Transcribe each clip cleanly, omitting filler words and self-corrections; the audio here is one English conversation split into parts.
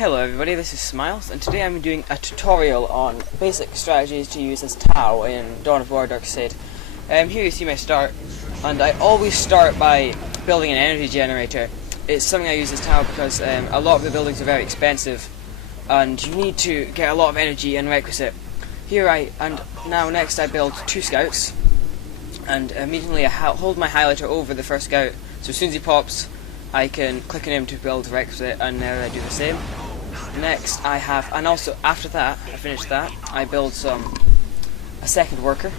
Hello everybody, this is Smiles, and today I'm doing a tutorial on basic strategies to use as Tau in Dawn of War Dark Crusade. Here you see my start, and I always start by building an energy generator. It's something I use as Tau because a lot of the buildings are very expensive, and you need to get a lot of energy and requisite. Next I build 2 scouts, and immediately I hold my highlighter over the first scout, so as soon as he pops, I can click on him to build requisite, and now I do the same. Next I have, and also after that, I finish that, I build a second worker.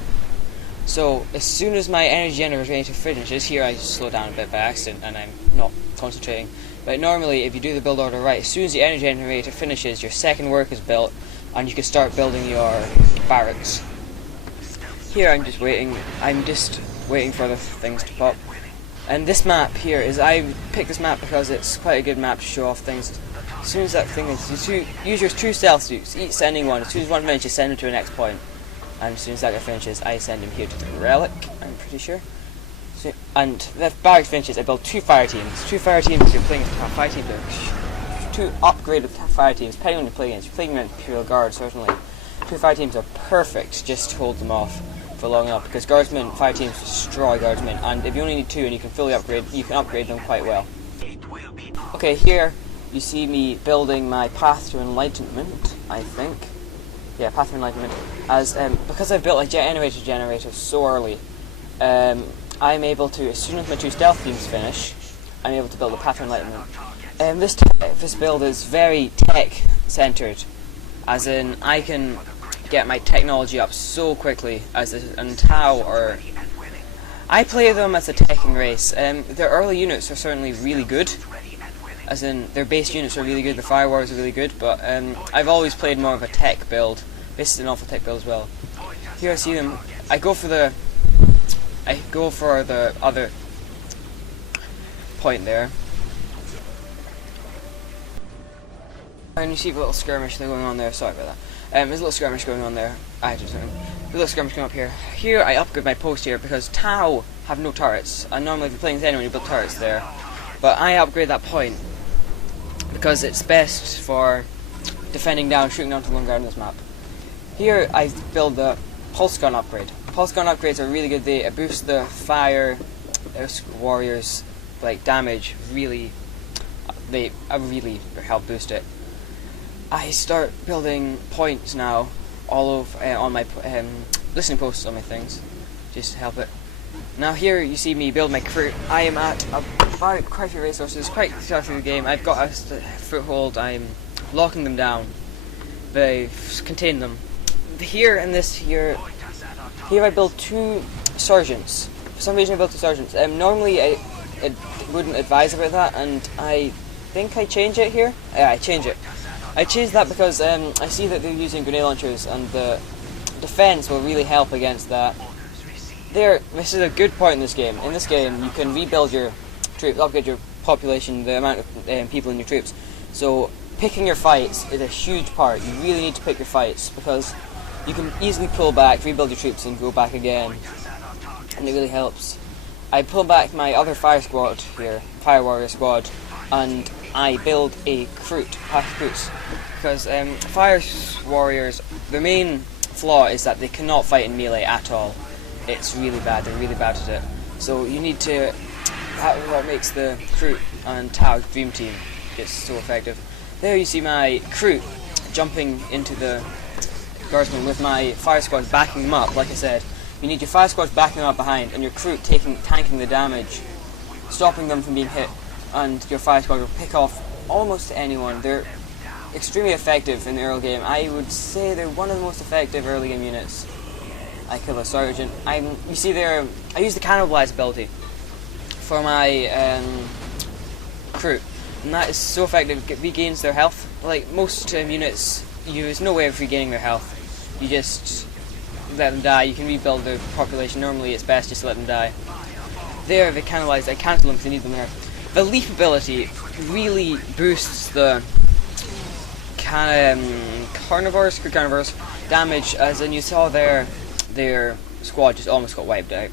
So as soon as my energy generator finishes, here I slow down a bit by accident and I'm not concentrating. But normally if you do the build order right, as soon as the energy generator finishes, your second work is built and you can start building your barracks. Here I'm just waiting for the things to pop. And this map here is, I picked this map because it's quite a good map to show off things. As soon as that thing is, use your 2 stealth suits, each sending one. As soon as one finishes, send him to the next point. And as soon as that guy finishes, I send him here to the relic, I'm pretty sure. So, and the barracks finishes, I build 2 fire teams. 2 fire teams, you're playing with fire teams, 2 upgraded fire teams, depending on what you're playing against. You're playing against Imperial Guard, certainly. 2 fire teams are perfect just to hold them off for long enough, because guardsmen, fire teams destroy guardsmen, and if you only need 2 and you can fully upgrade, you can upgrade them quite well. Okay, here you see me building my path to Enlightenment, I think. Yeah, path to Enlightenment. Because I've built a energy generator so early, I'm able to, as soon as my 2 stealth teams finish, I'm able to build a path to Enlightenment. This build is very tech-centered, as in I can get my technology up so quickly, and Tau, or I play them as a teching race. Their early units are certainly really good, as in their base units are really good, the fire wars are really good, but I've always played more of a tech build. This is an awful tech build as well. Here I see them. I go for the other point there, and you see a little skirmish going on there. Sorry about that. There's a little skirmish going on there. There's a little skirmish going up here. Here I upgrade my post here because Tau have no turrets, and normally if you're playing with anyone you build turrets there. But I upgrade that point because it's best for defending down, shooting down to long guard on this map. Here I build the pulse gun upgrade. Pulse gun upgrades are really good. They boost the fire warriors like damage. They really help boost it. I start building points now all over on my listening posts on my things, just to help it. Now here you see me build my kroot. I am at about quite a few resources, quite far through the game. I've got a foothold, I'm locking them down. They've contained them. Here I build 2 sergeants. For some reason I built 2 sergeants. Normally I wouldn't advise about that, and I think I change it here. Yeah, I change it. I changed that because I see that they're using grenade launchers, and the defense will really help against that. This is a good point in this game. In this game, you can rebuild your troops, upgrade your population, the amount of people in your troops. So picking your fights is a huge part. You really need to pick your fights because you can easily pull back, rebuild your troops, and go back again, and it really helps. I pull back my other fire squad here, fire warrior squad, and I build a kroot, half kroots, because fire warriors, their main flaw is that they cannot fight in melee at all. It's really bad, they're really bad at it. So you need to, that's what makes the kroot and Tau dream team gets so effective. There you see my kroot jumping into the guardsmen with my fire squad backing them up. Like I said, you need your fire squads backing them up behind, and your kroot tanking the damage, stopping them from being hit. And your fire squad will pick off almost anyone. They're extremely effective in the early game. I would say they're one of the most effective early game units. I kill a sergeant. You see there, I use the cannibalize ability for my kroot, and that is so effective. It regains their health. Like most units, there's no way of regaining their health. You just let them die. You can rebuild their population. Normally, it's best just to let them die. There, they cannibalize. I cancel them because I need them there. The leap ability really boosts the carnivores damage, as in you saw their squad just almost got wiped out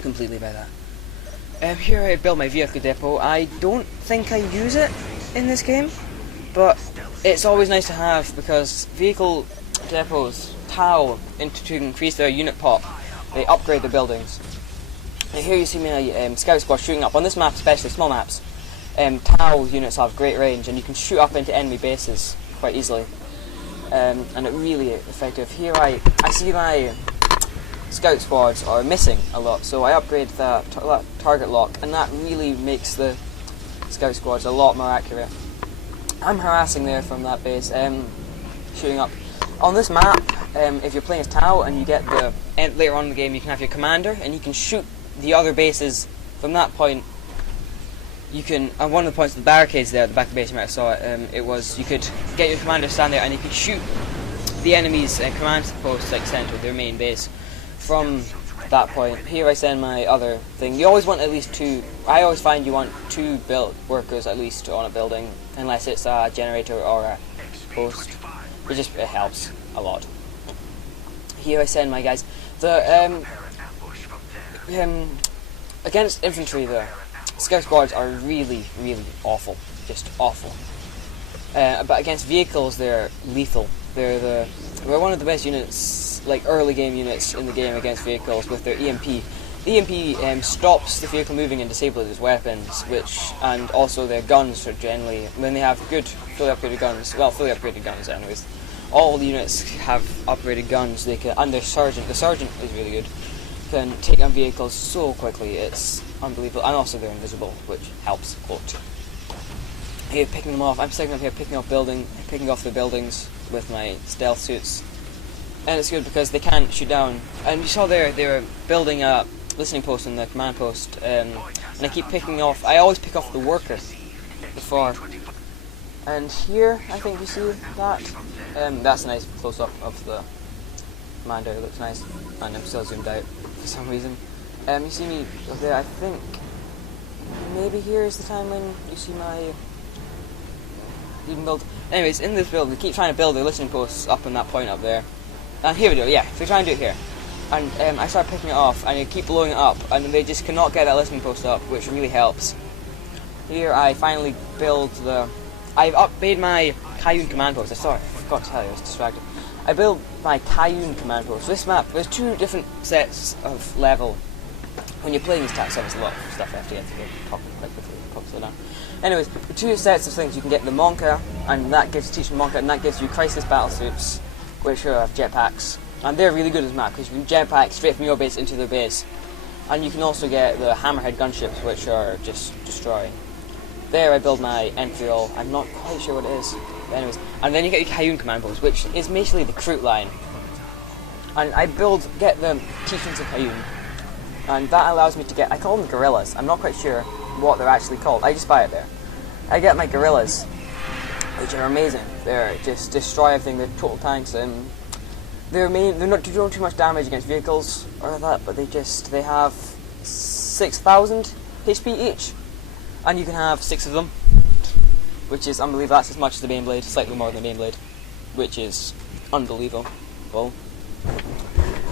completely by that. Here I built my vehicle depot. I don't think I use it in this game, but it's always nice to have, because vehicle depots, Tau, to increase their unit pop, they upgrade the buildings. And here you see my scout squad shooting up. On this map especially, small maps, Tau units have great range, and you can shoot up into enemy bases quite easily. And it really effective. Here I see my scout squads are missing a lot, so I upgrade the target lock, and that really makes the scout squads a lot more accurate. I'm harassing there from that base, shooting up. On this map, if you're playing as Tau and you get the later on in the game, you can have your commander, and you can shoot the other bases from that point. You can, on one of the points of the barricades there at the back of the base, you might have saw it, it was, you could get your commander to stand there and you could shoot the enemy's command post, like centre, their main base, from that point. Here I send my other thing. You always want at least two, I always find you want two built workers at least on a building, unless it's a generator or a post. It helps a lot. Here I send my guys. The, against infantry, the scout squads are really, really awful. Just awful. But against vehicles, they're lethal. They're one of the best units, like early game units in the game against vehicles with their EMP. The EMP stops the vehicle moving and disables its weapons, and also their guns are generally, when they have good fully upgraded guns, anyways. All the units have upgraded guns. They can, and their sergeant. The sergeant is really good. Can take on vehicles so quickly. It's unbelievable. And also they're invisible, which helps quote. Here picking them off. I'm sitting up here picking off the buildings with my stealth suits, and it's good because they can't shoot down. And you saw there they were building a listening post in the command post, and I keep picking off. I always pick off the worker before. And here, I think you see that. That's a nice close-up of the commander. It looks nice, and I'm still zoomed out for some reason. You see me up there. I think maybe here is the time when you see my even build. Anyways, in this build, we keep trying to build the listening posts up on that point up there. And here we do. Yeah, so we try and do it here. And I start picking it off, and you keep blowing it up, and they just cannot get that listening post up, which really helps. Here I finally build the. I've upmade my Kyoon command post. I forgot to tell you, I was distracted. I built my Kyoon command post. This map, there's two different sets of level. When you're playing these types of, there's a lot of stuff I have to get through. Talking quite quickly, probably slow down. Anyways, the two sets of things, you can get the Monka, and that gives teaching Monka, and that gives you crisis battle suits, which have jetpacks, and they're really good as map because you can jetpack straight from your base into their base, and you can also get the hammerhead gunships, which are just destroying. There I build my ETHEREAL. I'm not quite sure what it is. But anyways, and then you get your Kyoon command post, which is basically the Kroot line. And I get the teachings of Kyoon, and that allows me to get. I call them gorillas. I'm not quite sure what they're actually called. I just buy it there. I get my gorillas, which are amazing. They just destroy everything. They're total tanks, and they're not doing too much damage against vehicles or that, but they have 6,000 HP each. And you can have 6 of them, which is unbelievable. That's as much as the Baneblade, slightly more than the Baneblade, which is unbelievable.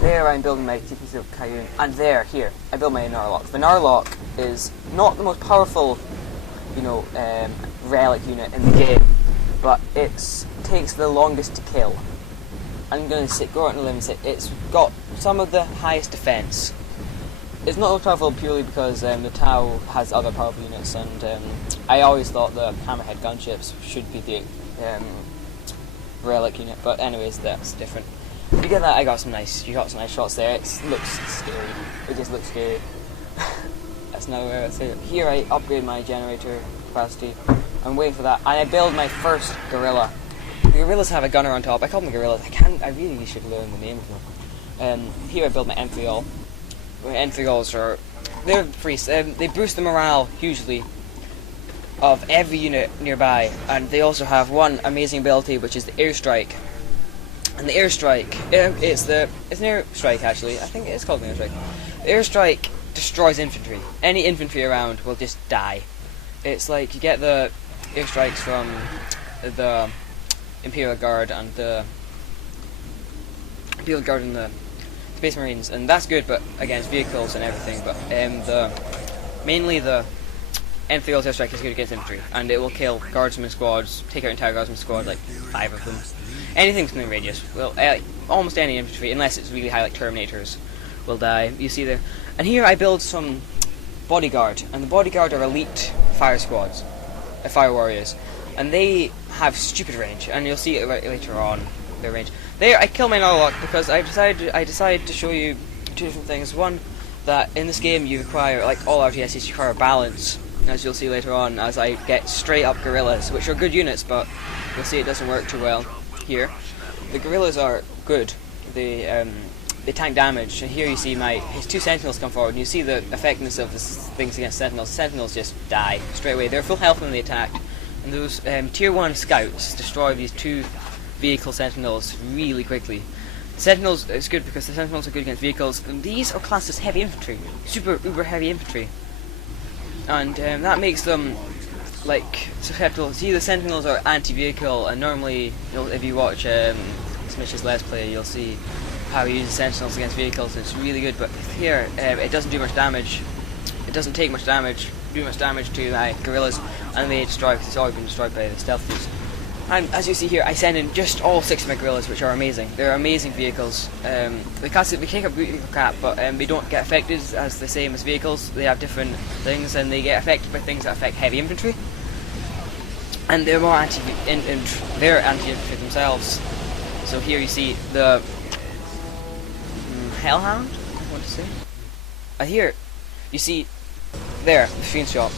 There I'm building my teachings of Kyoon, and here I build my Narlock. The Narlock is not the most powerful, relic unit in the game, but it takes the longest to kill. I'm going to go out on a limb and say it's got some of the highest defense. It's not most powerful purely because the Tau has other powerful units, and I always thought the hammerhead gunships should be the relic unit, but anyways, that's different. You get that, you got some nice shots there. It looks scary. It just looks scary. That's not where I say it. Here I upgrade my generator capacity. I'm waiting for that, and I build my first gorilla. The gorillas have a gunner on top. I call them gorillas. I really should learn the name of them. Here I build my ETHEREAL. ETHEREALs they boost the morale hugely of every unit nearby, and they also have one amazing ability, which is the airstrike. And the airstrike, it's an airstrike actually. I think it is called an airstrike. The airstrike destroys infantry. Any infantry around will just die. It's like you get the airstrikes from the Imperial Guard and the Space Marines, and that's good, but against vehicles and everything. But mainly the ETHEREAL airstrike is good against infantry, and it will kill guardsmen squads, take out entire guardsman squad, like 5 of them. Anything within radius, well, almost any infantry, unless it's really high, like Terminators, will die. You see there. And here I build some Bodyguard, and the Bodyguard are elite fire squads, fire warriors, and they have stupid range, and you'll see it later on, their range. There, I kill my Norlock because I decided to show you 2 different things. One, that in this game you require, like all RTSs, you require balance, as you'll see later on, as I get straight up guerrillas, which are good units, but you'll see it doesn't work too well here. The guerrillas are good. They tank damage, and here you see his 2 sentinels come forward, and you see the effectiveness of the things against sentinels. Sentinels just die straight away. They're full health when they attack, and those tier 1 scouts destroy these 2 vehicle sentinels really quickly. Sentinels is good because the sentinels are good against vehicles, and these are classed as heavy infantry, super uber heavy infantry, and that makes them like susceptible. See, the sentinels are anti-vehicle, and normally, if you watch Smish's Let's Play, you'll see how he uses sentinels against vehicles, and it's really good. But here, it doesn't do much damage. It doesn't take much damage, do much damage to my guerrillas, and they destroy because it's already been destroyed by the stealthies. And as you see here, I send in just all 6 of my guerrillas, which are amazing. They're amazing vehicles. They take a vehicle cap, but they don't get affected as the same as vehicles. They have different things, and they get affected by things that affect heavy infantry. And they're more anti-infantry themselves. So here you see the Hellhound, I want to say. And here you see there, the screenshot.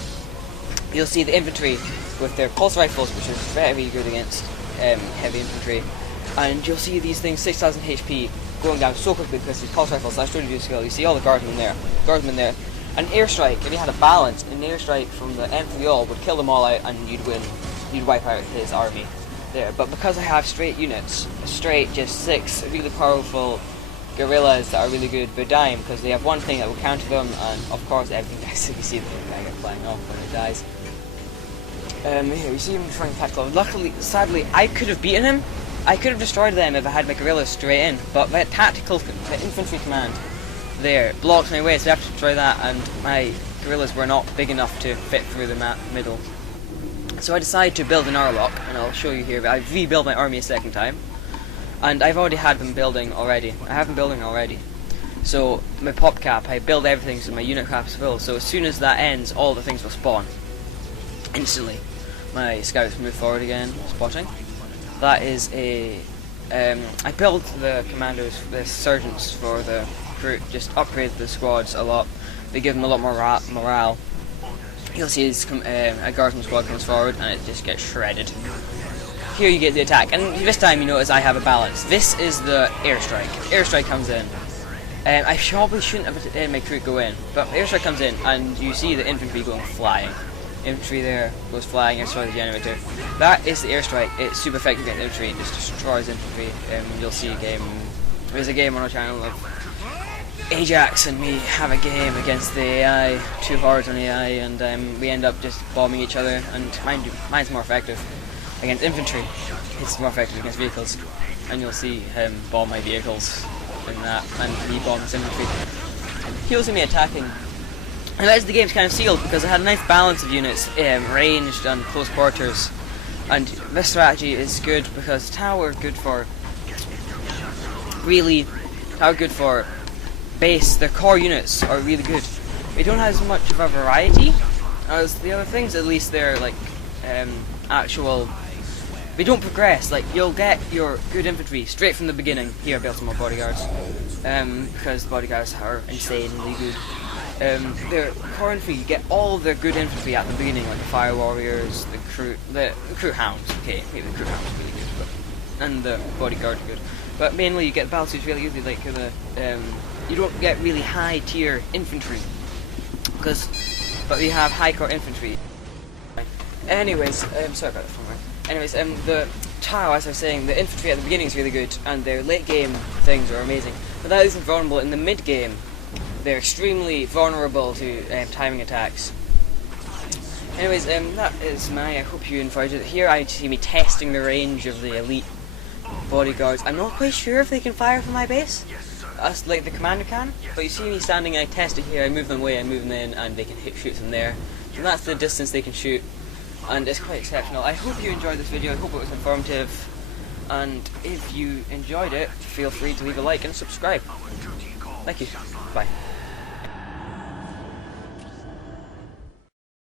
You'll see the infantry with their pulse rifles, which is very good against heavy infantry. And you'll see these things 6,000 HP going down so quickly because these pulse rifles. I showed you the skill. You see all the guardsmen there. An airstrike, if you had a balance, an airstrike from the ETHEREAL would kill them all out, and you'd win. You'd wipe out his army there. But because I have straight units, just 6 really powerful guerrillas that are really good, they're dying because they have one thing that will counter them, and of course everything dies. You see the guy get flying off when it dies. Here you see him trying tactical. Luckily, sadly, I could have beaten him. I could have destroyed them if I had my guerrillas straight in, but the infantry command there blocks my way, so I have to destroy that, and my guerrillas were not big enough to fit through the middle. So I decided to build an airlock, and I'll show you here. I rebuilt my army a second time, and I've already had them building already. I have them building already. So my pop cap, I build everything so my unit cap is full. So as soon as that ends, all the things will spawn instantly. My scouts move forward again, spotting. That is a I built the commandos, the sergeants for the crew, just upgrade the squads a lot. They give them a lot more morale. You'll see a guardsman squad comes forward and it just gets shredded. Here you get the attack, and this time you notice I have a balance. This is the airstrike. Airstrike comes in. I probably shouldn't have let my crew go in, but airstrike comes in and you see the infantry going flying. Infantry there goes flying and destroys the generator. That is the airstrike. It's super effective against infantry. It just destroys infantry. You'll see a game. There's a game on our channel of Ajax and me have a game against the AI, 2 hordes on AI, and we end up just bombing each other. And mine's more effective against infantry. It's more effective against vehicles. And you'll see him bomb my vehicles in that, and he bombs infantry. He also me attacking. And as the game's kind of sealed because I had a nice balance of units, ranged and close quarters. And this strategy is good because Tau are good for base. Their core units are really good. They don't have as much of a variety as the other things. At least they're like actual. They don't progress. Like you'll get your good infantry straight from the beginning. Here I built some more bodyguards because the bodyguards are insanely good. Their core infantry, you get all their good infantry at the beginning, like the fire warriors, the kroot hounds. Okay, maybe the kroot hounds are really good, and the bodyguard are good. But mainly you get the battle suits really easily. Like you don't get really high tier infantry but you have high core infantry. Anyways, sorry about that phone ring. Anyways, the Tau, as I was saying, the infantry at the beginning is really good, and their late game things are amazing. But that isn't vulnerable in the mid game. They're extremely vulnerable to timing attacks. Anyways, that is I hope you enjoyed it. Here I see me testing the range of the elite bodyguards. I'm not quite sure if they can fire from my base, as like the commander can, but you see me standing, I test it here, I move them away, I move them in, and they can shoot from there. and that's the distance they can shoot, and it's quite exceptional. I hope you enjoyed this video, I hope it was informative, and if you enjoyed it, feel free to leave a like and subscribe. Thank you. Bye.